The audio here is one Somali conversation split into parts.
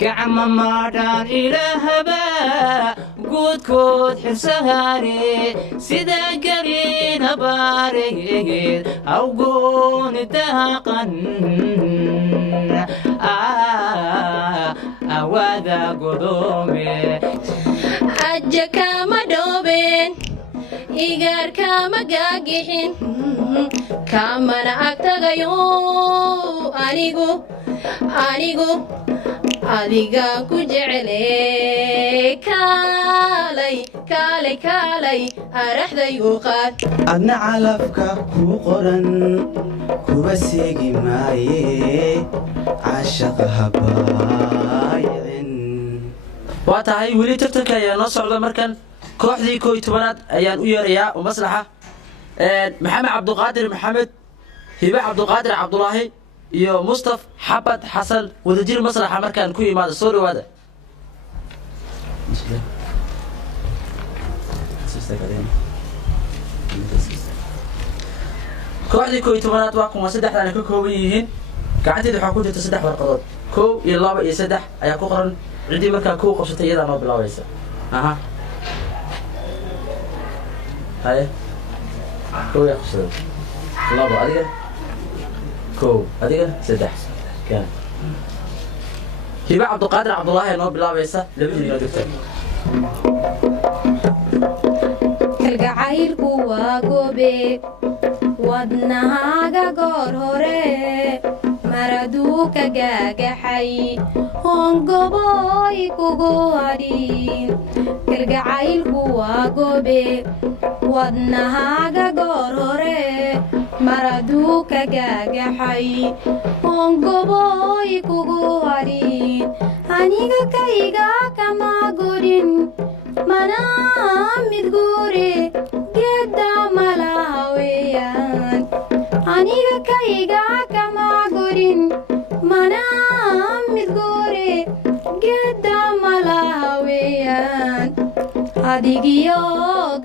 gacma maadhaan ilaahaba guudkood xirsahaare sida gariina baaregeed awgooni daaqan awada godoome aja kama dhoobeen igar kama gaagixin kamana agtagayo anigu adiga ku jecele kaalay araxday u qaad adna calafka ku qoran kuba seegi maaye caashaqa habaayicin waa tahay weli tartanka ayaa noo socda markan kooxdii 11aad ayaan u yeerayaa oo maslaxa maxamed cabduqaadir maxamed hiba cabduqaadir cabdulaahi iyo mustaf xabad xasan wadajir maslaxa markaan ku imaado soo dhawaada kooxdii 11aad waa kuma saddexdan ka kooban yihiin gacanteeda waxaa ku jirta 3 warqadood 1 iyo 2 iyo 3 ayaa ku qoran cidii markaa ku qabsatay iyada noo bilaabaysa aha هاي كو يخسر لابا أديك كو أديك سدح كان هبة عبد القادر عبد الله نوب بالله بيسا لبيجي دكتور kalgacaylku waa goobe wadnahaaga goor hore maraduu ka gaagaxay hongoboy kugu hadhin kalgacaylku waa goobe wadnahaaga goor hore maraduu ka gaagaxay hongoboy kugu hadhin aniga kayga kama godhin mana mid guure geedda malaha weeyaan aniga kayga kama godhin mana mid guure geedda malaha weeyaan adigiyo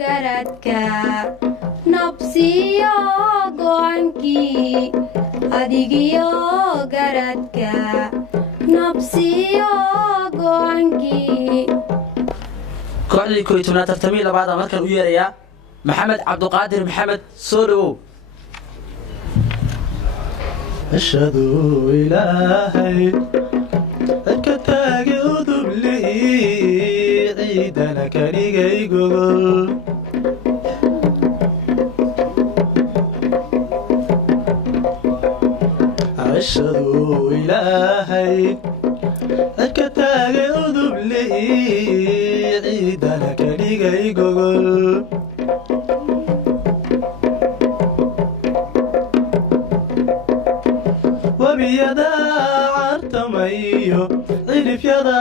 garadka nabsiyo go'aankii adigiyo garadka nabsiyo go'aankii kooxdii 11aad tartamii labaad markaan u yeerayaa maxamed cabduqaadir maxamed soo dhawow ashhadu ilaahay dadka taage udubli ciidana kanigay gogol ashhadu ilaahay dadka taage udubli ciidana kanigay gogol wabiyada cartamayo cilifyada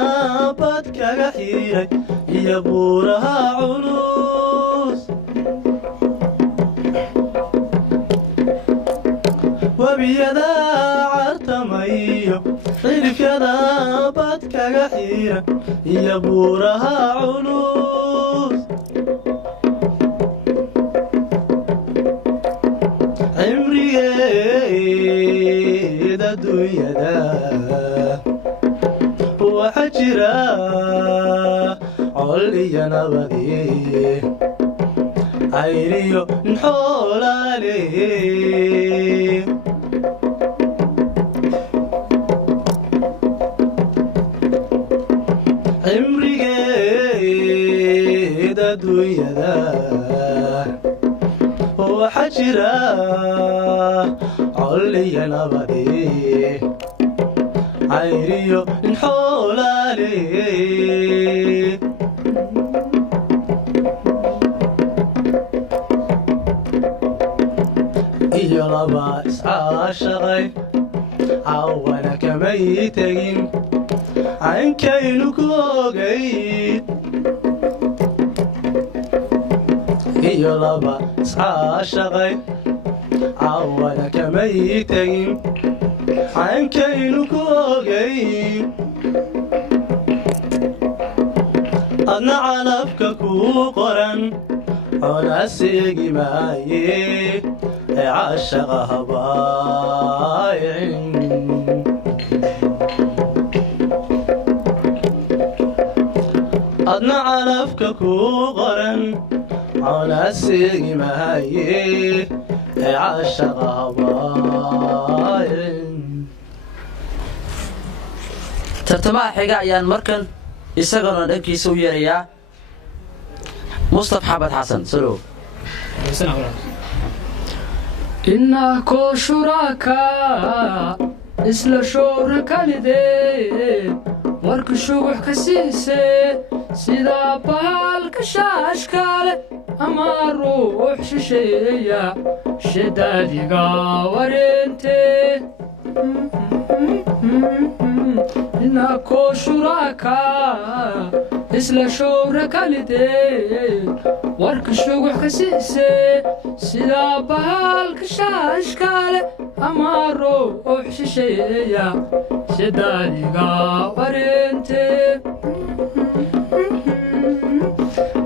bad kaga xiray iyo buuraha culus wabiyada cartamayo cilifyada bad kaga xiray iyo buuraha culus cimrigeeda dunyada waxa jira col iyo nabadi ayriyo nxoolaale cimrigeeda dunyada waxa jira col iyo nabadi ayriyo nxoolaale iyo laba iscaashaqay cawana kamay tegin cankaynu ku ogayn iyo laba iscaashaqay cawana kamay tegin cankaynu ku ogayn adna calafka kuu qoran cona seegi maaye ee caashaqa habaayicin adna calafka kuu qoran colaasigi mahaye ee caashaqa habaayen tartamaha xiga ayaan markan isagana dhankiisa u yeerayaa mustaf xabad xasan salow إنا كو شركاء إسلا شركة لدي ورك شوح كسيسي سيدا بالكشاشكال أما روح ششية شدادي قاورنتي إنا كو شركاء إسلا شركة لدي ورك شوح كسيسي سيدا بالكشاشكال أما روح ششية شدادي قاورنتي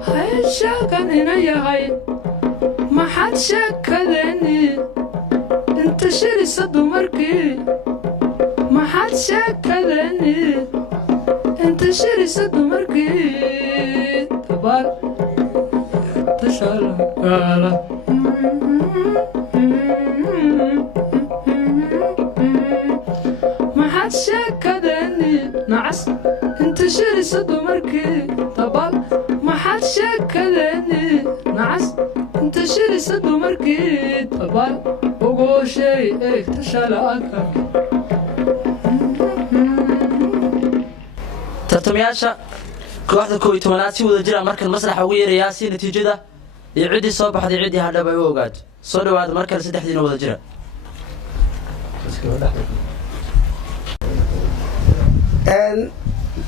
هاي شاكن هنا يا هاي ما حد شكلني انت شري صدو مركي ما حد شكلني انت شري صدو مركي تبار تشالقالا ما حد شكلني نعس انت شري صدو مركي تبار ما حد شكلني نعس انت شري صدو مركي تبار وقو شيء تشالقالا tartamayaasha kooxda 11aad si wada jira markan maslaxa ugu yeerayaa si natiijada iyo cidii soo baxday cidii hadhab ay u ogaato soo dhawaad markan saddexdiina wada jira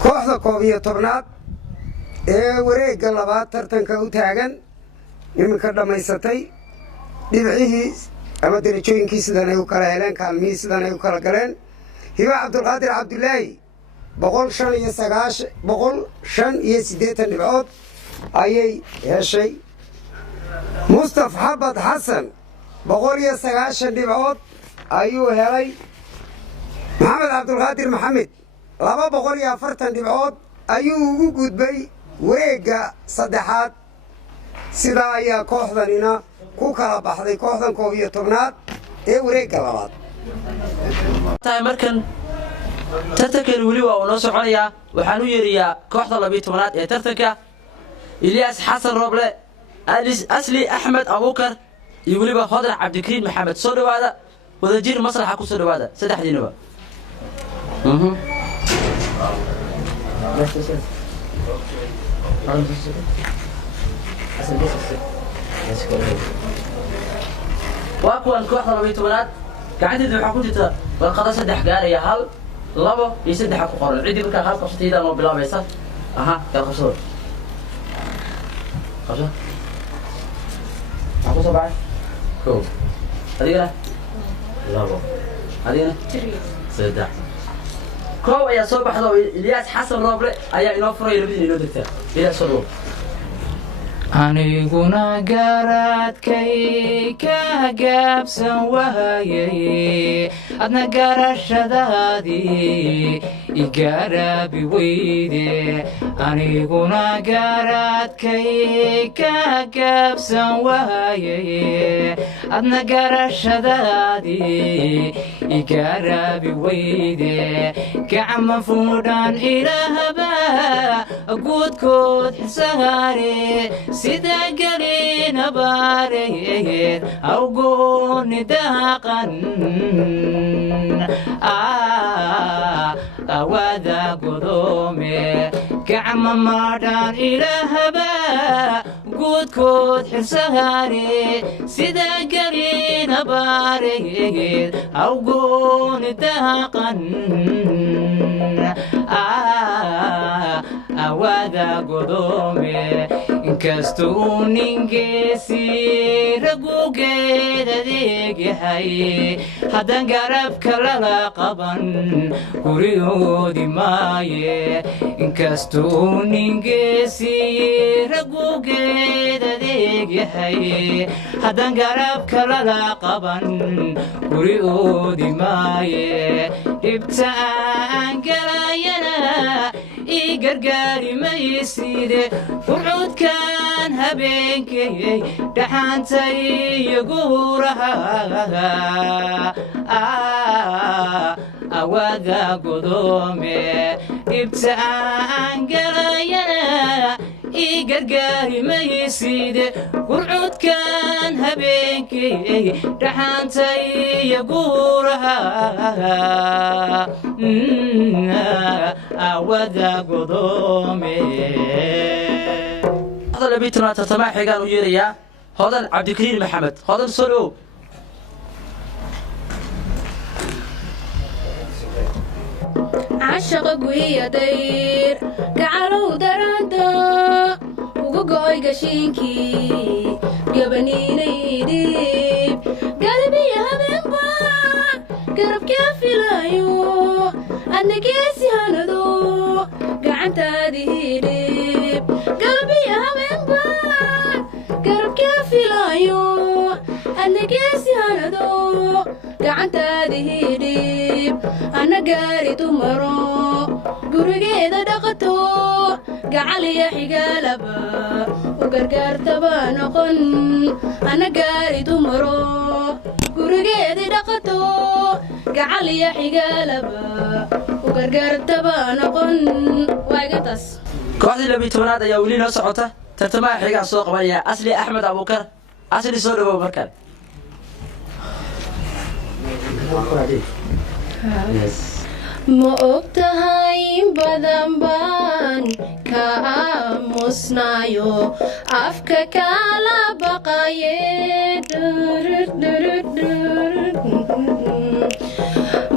kooxda 11aad ee wareegga labaad tartanka u taagan iminka dhammaysatay dhibcihii ama darajooyinkii sidan ay u kala heleen kaalmihii sidan ay u kala galeen hiba cabdulqaadir cabdulaahi 185 dhibcood ayay heshay mustaf xabad xasan 190 dhibcood ayuu helay maxamed cabdulqaadir maxamed 240 dhibcood ayuu ugu gudbay wareegga saddexaad sidaa ayaa kooxdanina ku kala baxday kooxdan 11aad ee wareegga labaad markan tartankan weli waa noo soconayaa waxaan u yeerayaa kooxda 12aad ee tartanka Ilyas Xasan Roble Asli Ahmed Abukar iyo waliba Hodar Cabdikariim Maxamed soo dhawaada wadajir maslaxa ku soo dhawaada saddexdiinaba waa kuwan kooxda 12aad gacanteeda waxaa ku jirta warqado saddex gaaraya hal labo iyo saddex ku qoran cidii markaa hal qabsatayda ma bilaabaysa aha yaa qabsado qabso aku soo baxay ko adigana labo adigana saddex koow ayaa soo baxdo Ilyas Xasan Roble ayaa inoo furay labadii inoo degtaa Ilyas soo dhaw aniguna garaadkay ka gaabsan waayay adna garashadaadii igaraabi weyde aniguna garaadkay ka gaabsan waayay adna garashadaadii igaraabi weyde gacma fuudhan ilaahaba guudkood xisaare sida galina bareed awgooni daaqan awada godome gacma madhan ilaahaba guudkood xisaare sida galina bareed awgooni daaqan awada godome inkastuu ningeesi ragugeeda adeegyahay haddaan garabka lala qaban gurigoodi maaye inkastuu ningeesi ragugeeda adeegyahay haddaan garabka lala qaban gurigoodi maaye dhibta aan galayana gargaari mayside furcudkan habeenkayay dhaxaantay iyo guuraha awaada godoome ibta aan galayana ii gargaari mayside furcudkan habeenkayay dhaxaantay iyo guuraha awada godoome هذا اللي بيتنا تتماح حقان ويريا هذا عبد الكريم محمد هذا سولو عشق قوية دير قعلو دراندا وقوي قشينكي قبني نيديب قلبي همنبا قرب كافي لايو أنا كيسي هندو قعنتا ديديب قلبي همنبا قرب كافي لايو أنا كيسي هندو قعنتا ديديب أنا قاري تمرو قرقيدة دقتو قعلي حقالبا وقرقار تبانقن أنا قاري تمرو قرقيدة دقتو قعلي حقالبا وقرقار تبانقن واقتس كوحدي اللي بيتنا يا ولي ناس عطة تتماح حقان سوق بنيا أصلي أحمد أبو بكر أصلي سولو أبو بكر ma ogtahay badan baan ka aamusnayo afka kala baqaye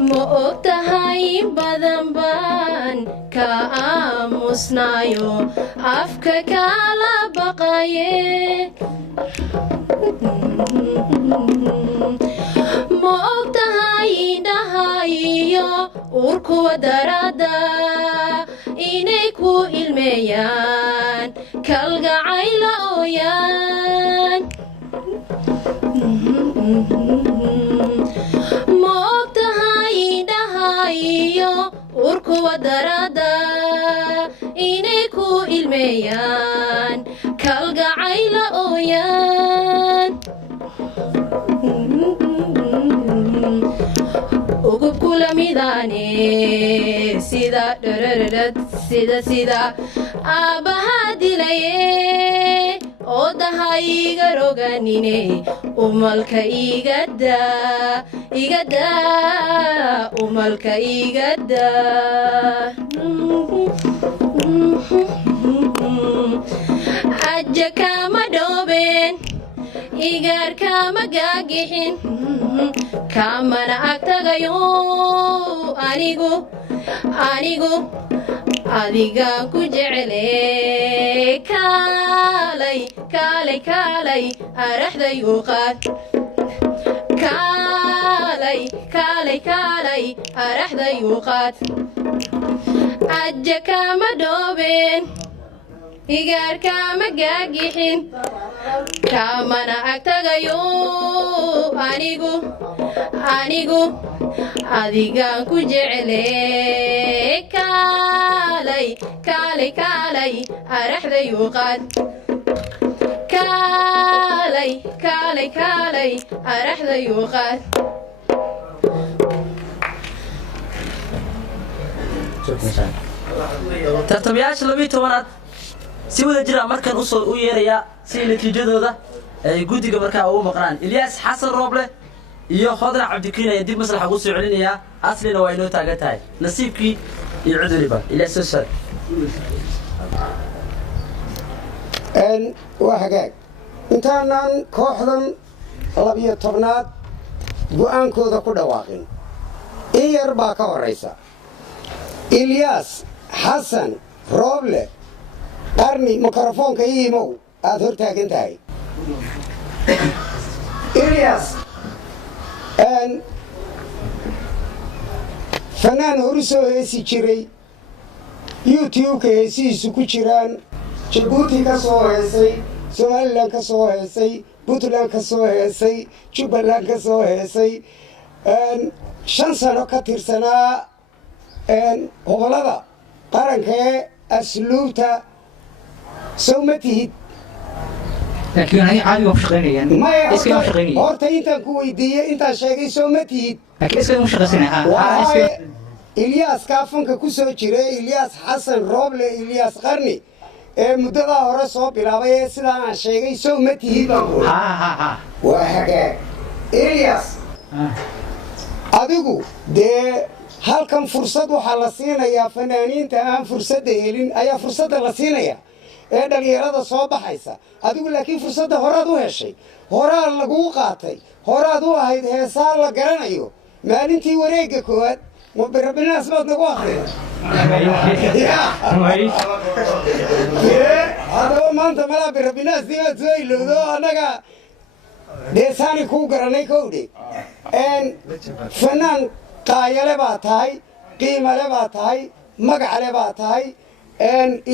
ma ogtahay badan baan ka aamusnayo afka kala baqaye ma ogtahay indhahayo urkuwa darada inay ku ilmeeyaan kalgacayla ooyaan ma ogtahay indhahayo urkuwa darada inay ku ilmeeyaan kalgacayla ooyaan ugub kula midane sida dhararad sida aabaha dilaye oodaha iga roganine umalka igada umalka igada aja kama dhoobeen igar kama gaagixin kamana agtagayo anigu adigaan ku jecele kaalay araxdayu qaad kaalay araxdayu qaad aja kama dhoobeen igar kama gaagixin kamana agtagayo anigu adigaan ku jecele kaalay araxdayu qaad kaalay araxdayu qaad tartamayaasha 12aad si wada jira markan u yeeraya si natiijadooda ay gudiga markaa ugu maqnaan Ilyas Xasan Roble iyo Khadra Cabdikariin ay dib maslaxa ugu soo celinaya aslina waa inoo taagan tahay nasiibkii iyo cuduriba Ilyas Soo waa hagaag intaanan kooxdan 12aad go'aankooda ku dhawaaqin in yar baa ka horeysa Ilyas Xasan Roble qarni mikrofoonka iimow aad hor taagan tahay Ilyas fanaan horu soo heesi jiray YouTube-ka heesihiisu ku jiraan Djibouti ka soo heesay Somaliland ka soo heesay Puntland ka soo heesay Jubaland ka soo heesay 5 sano ka tirsanaa gobolada qaranka asluubta sow ma tihid laakiin aniga caadi waa ku shaqaynayaan iska ma shaqaynayaan horta intaan ku weydiiyey intaan sheegay sow ma tihid laakiin iska ma shaqaysanaa waaye ilyaas kaafanka ku soo jiray ilyaas xasan rooble ilyaas qarni ee muddadaa hore soo bilaabay ee sidaa aan sheegay sow ma tihid baan ku waa hagaag ilyaas adigu dee halkan fursad waxaa la siinayaa fanaaniinta aan fursadda helin ayaa fursadda la siinaya ee dhallinyarada soo baxaysa adigu laakiin fursadda horaad u heshay horaa laguu qaatay horaad u ahayd heesaa la garanayo maalintii wareegga koowaad rabinaas baad nagu akrida haddaba maanta malaa birabinaas dibaad soo ilowdo annaga deesaani kuu garanay kowdhe fanaan qaayale baa tahay qiimale baa tahay magacale baa tahay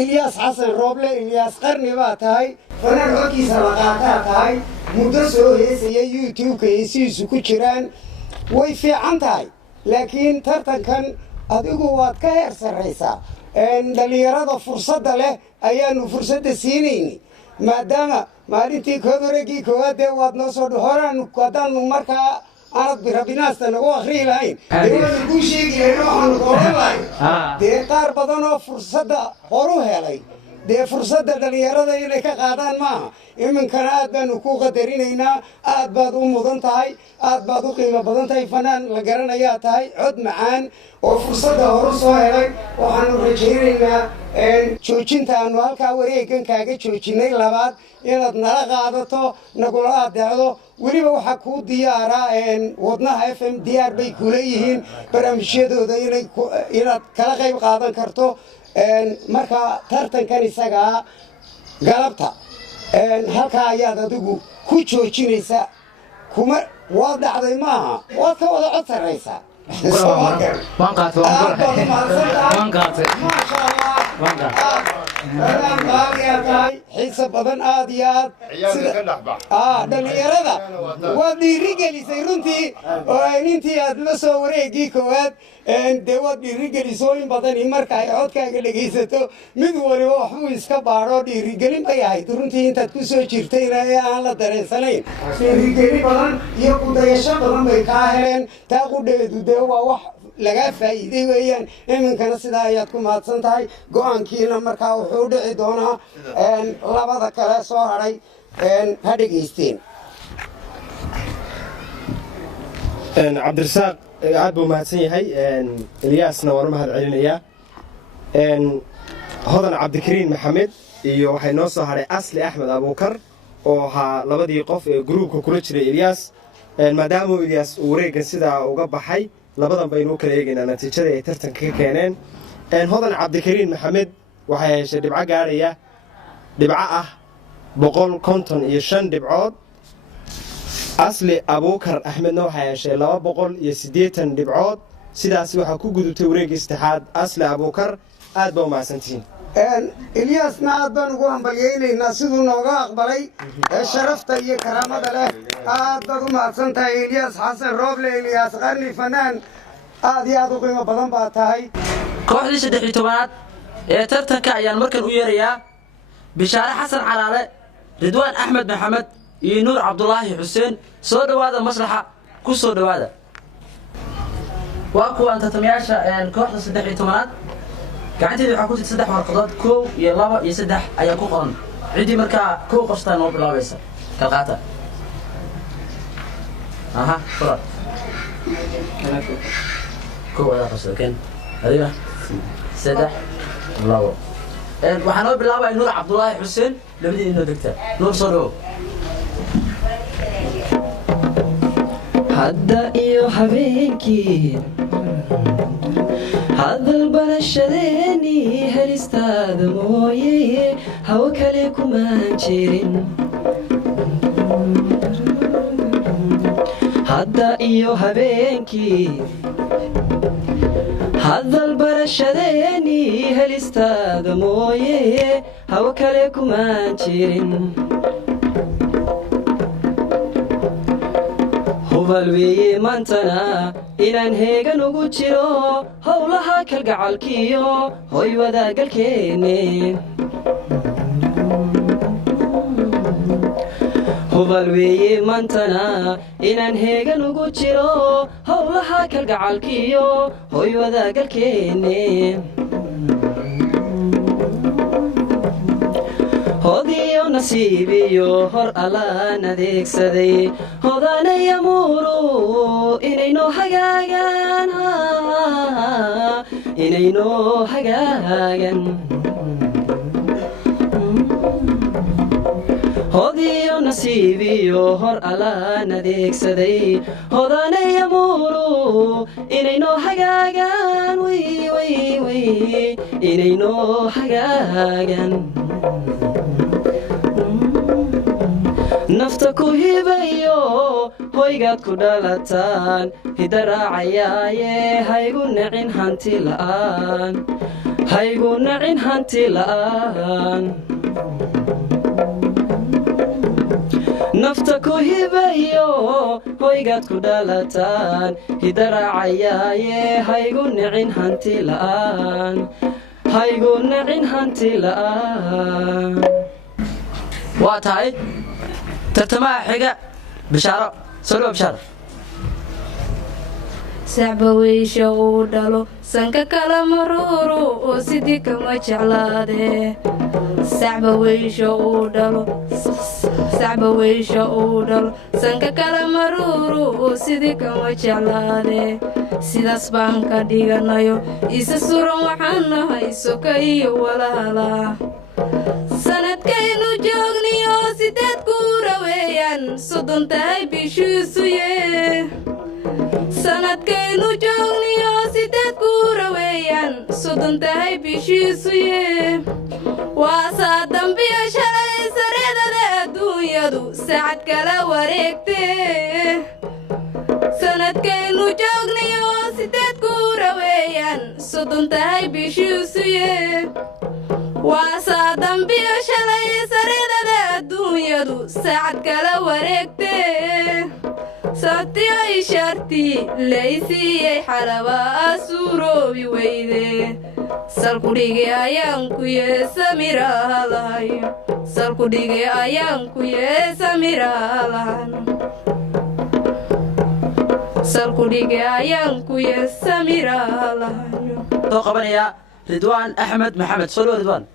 ilyaas xasan rooble ilyaas qarni baa tahay fanaan codkiisa la qaataa tahay muddo soo heesaya youtube-ka heesihiisu ku jiraan way fiican tahay laakiin tartankan adigu waad ka heer sarraysaa dhallinyarada fursadda leh ayaanu fursadda siinayni maadaama maalintii wareeggii koowaad dee waad noo soo horaan haddaanu markaa aanad birabinaasta nagu akriyi lahayn dee waanu kuu sheegi lahayn waxaanu kooran lahayn dee qaar badan oo fursadda horu helay dee fursadda dhallinyarada inay ka qaadaan maaha iminkana aad baanu ku qadarinaynaa aad baad u mudan tahay aad baad u qiimo badan tahay fanaan la garanayaa tahay cod macaan oo fursadda horu soo helay waxaanu rajaynaynaa joojinta aanu halkaa wareegan kaaga joojinay labaad inaad nala qaadato nagula adeecdo weliba waxaa kuu diyaaraa wadnaha f m diyaar bay kula yihiin barnaamijyadooda inaad kala qayb qaadan karto marka tartankan isagaa galabta halkaa ayaad adigu ku joojinaysaa kuma waad dhacday maaha waad ka wada cod sarraysaa tahay xiisa badan aad iyo aad dhallinyarada waad dhiirigelisay runtii intii aad la soo wareegii koowaad dee waad dhiirigelisoo in badani marka ay codkaaga dhegaysato mid waliba waxbuu iska baadho dhiirigelin bay ahayd runtii intaad ku soo jirtayna ee aan la dareensanayn dhiirigelin badan iyo kudayasho badan bay kaa heleen taa qudheedu dee waa wax lagaa faa'iiday weeyaan iminkana sidaa ayaad ku mahadsan tahay go-aankiina markaa wuxuu dhici doonaa labada kale soo hadhay ha dhegaysteen cabdirasaaq aad buu mahadsan yahay ilyaasna waan u mahad celinayaa hodan cabdikariin maxamed iyo waxay noo soo hadhay asli axmed abuukar oo ahaa labadii qof ee gruubka kula jiray ilyaas maadaamuu ilyaas uu wareeggan sidaa uga baxay labadan baynu u kala eegaynaa natiijada ay tartanka ka keeneen hodan cabdikariin maxamed waxay heshay dhibco gaadhaya dhibco ah 155 dhibcood asli abuukar axmedna waxay heshay 280 dhibcood sidaas waxaa ku gudubtay wareeggii saddexaad asli abuukar aad baa u mahadsantihiin ilyaasna aad baan ugu hambalyaynaynaa siduu nooga aqbalay ee sharafta iyo karaamada leh aad baad u mahadsan tahay ilyaas xasan rooble ilyaas qarni fanaan aad iyo aad u qiimo badan baa tahay kooxdii 13aad ee tartanka ayaan markan u yeerayaa bishaare xasan calaale ridwaan axmed maxamed iyo nuur cabdulaahi xuseen soo dhawaada maslaxa ku soo dhawaada waa kuwaan tartamayaasha kooxda 13aad gacanteeda waxaa ku jirta 3 warqadood 1 iyo 2 iyo 3 ayaa ku qoran cidii markaa 1 qoftaan noo bilaabaysa kala qaata aha fura 1 wada qasdo keen adiga 3 2 waxaan noo bilaabay nuur cabdulaahi xuseen labadii inoo degta nuur soo dhawo hadda iyo habeenkii hadal barashadeeni helistaada mooye hawo kale kumaan jirin hadda iyo habeenkii hadal barashadeeni helistaada mooye hawo kale kumaan jirin hubalweeye maantana inaan heegan ugu jiro howlaha kalgacalkiyo hoy wadaagalkeenne hubalweeye maantana inaan heegan ugu jiro howlaha kalgacalkiyo hoy wadaagalkeenne hodiyo nasiibiyo hor allaan adeegsaday hodaanaya muuru inaynoo hagaagan hodiyo nasiibiyo hor allaan adeegsaday hodaanaya muuru inaynoo hagaagan inaynoo hagaagan nafta ku hibayo hoygaad ku dhalataan hidda raacayaaye haygu nacin hanti la'aan nafta ku hibayo hoygaad ku dhalataan hidda raacayaaye haygu nacin hanti la'aan waa tahay tartamaha xiga bishaaro soo dhawo bishaaro sacba weysha uu dhalo sanka kala maruuru oo sidii kama jeclaadee sacba weysha uu dhalo sanka kala maruuru oo sidii kama jeclaadee sidaas baan ka dhiganayo isa suran waxaan nahay soka iyo walaala sanadkaynu joogniyo 8 guura weeyaan 30 tahay bishiisuye sanadkaynu joogniyo 8 guura weeyaan 30 tahay bishiisuye waa saa dambiyo shalay sareedada adduunyadu saacad kala wareegtee sanadkaynu joogniyo 8 guura weeyaan 30 tahay bishiisuye waa saa dambiyo shalay sareedada adduunyadu saacad kala wareegtee sabtiyo ishaartii laysiiyey xalabaa suuroobi weyde salkudhige ayaan ku yeesamiraha lahayn salkudhige ayaan ku yeesamiraha lahan salkudhige ayaan ku yeesamiraha lahayn soo qabanaya ridwaan axmed maxamed soo dhawo ridwaan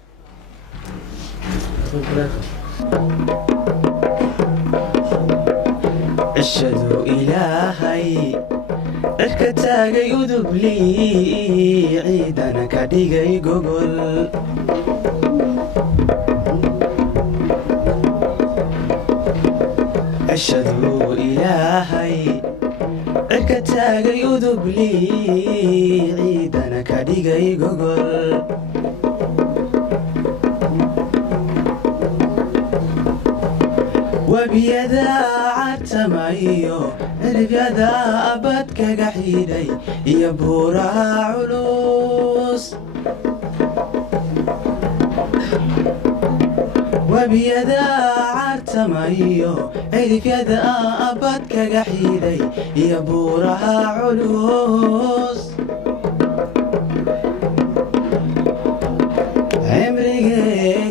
cishadu ilaahay cirka taagay udublii ciidana ka dhigay gogol cishadu ilaahay cirka taagay udublii ciidana ka dhigay gogol wabiyada cartamayo cirbyada abad kaga xidhay iyo buuraha culus wabiyada cartamayo cirbyada abad kaga xidhay iyo buuraha culus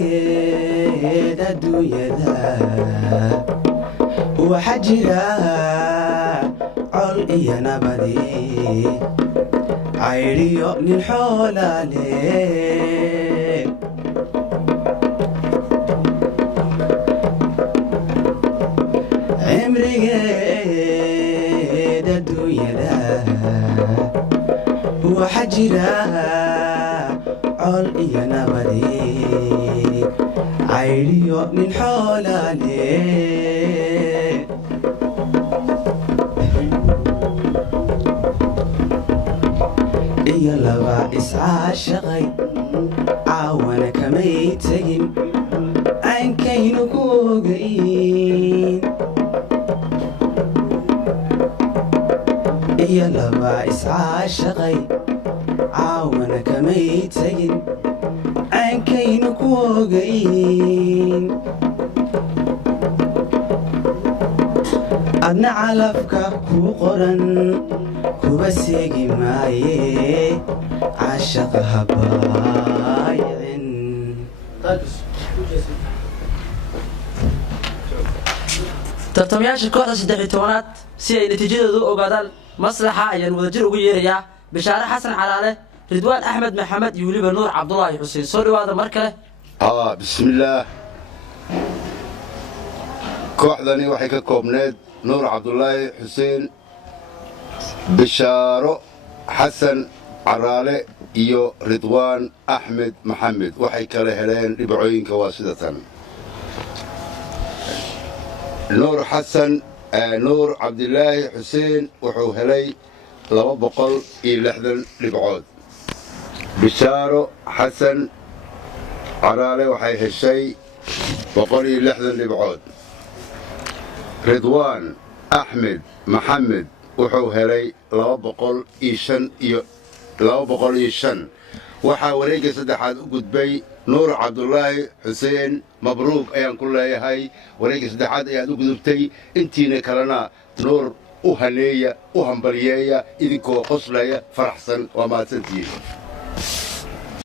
cimrigeed adduunyada waxaa jira col iyo nabadi caydhiyo nin xoolaale cimrigeed adduunyada waxaa jira col iyo nabadi caydhiyo nin xoolaale iyo laba iscaashaqay caawana kamay tegin caynkaynu ku ogayn iyo laba iscaashaqay caawana kamay tegin caynkaynu ku ogayn adna calafka kuu qoran kuba seegi maaye caashaqa habaayicin tartamayaasha kooxda 13aad si ay natiijadoodu u ogaadaan maslaxa ayaan wadajir ugu yeerayaa bishaare xasan calaale ridwaan axmed maxamed iyo weliba nuur cabdulaahi xuseen soo dhawaada mar kale bismillaah kooxdani waxay ka koobneed nuur cabdulaahi xuseen bishaaro xasan caraale iyo ridwaan axmed maxamed waxay kala heleen dhibcooyinka waa sida tan nuur cabdilaahi xuseen wuxuu helay 260 dhibcood bishaaro xasan caraale waxay heshay 160 dhibcood ridwaan axmed maxamed wuxuu helay 205 waxaa wareegga saddexaad u gudbay nuur cabdulaahi xuseen mabruuq ayaan ku leeyahay wareegga saddexaad ayaad u gudubtay intiina kalena nuur u haneeya u hambaliyeeya idinkoo qoslaya faraxsan waa mahadsantihiin